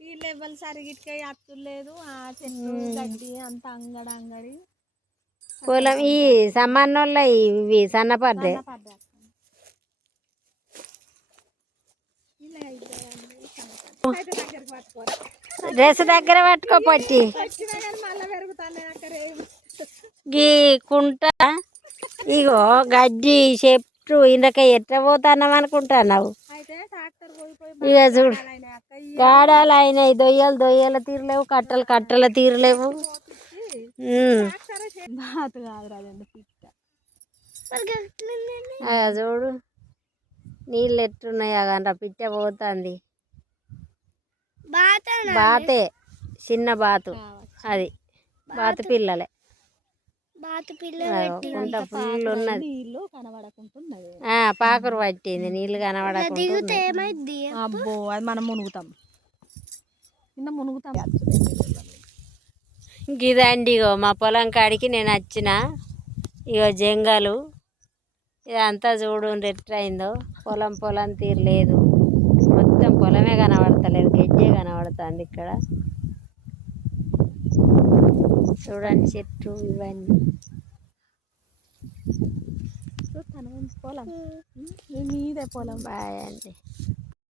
ఈ లెవెల్ సరిగిట్కే అత్తులు లేదు ఆ చెట్టు గడ్డి అంత అంగడి పొలం ఈ సమానోళ్ళ ఇవి సన్నపడ్డే డ్రెస్ దగ్గర పట్టుకోపట్టి గీ కుంట ఇగో గడ్డి చెట్టు ఇందక ఎట్లా పోతాన్నాం అనుకుంటున్నావు ఇక చూడు గాడాలు అయినాయి దొయ్యలు తీరలేవు కట్టలు తీరలేవు చూడు నీళ్ళు ఎట్టున్నాయి అగంట పిట్ట పోతుంది బాతే చిన్న బాతు అది బాతు పిల్లలే కుంట ఫుల్ ఉన్నది పాకురు పట్టింది నీళ్ళు కనబడకుండా అబ్బో అది మనం మునుగుతాం గిదండి ఇగో మా పొలం కాడికి నేను వచ్చిన ఇగో జంగలు ఇదంతా చూడు ఎట్లయిందో పొలం తీరలేదు మొత్తం పొలమే కనబడతలేదు గడ్డే కనబడుతుంది ఇక్కడ చూడండి చెట్టు ఇవన్నీ పొలం మీదే పొలం బాయ్ అండి.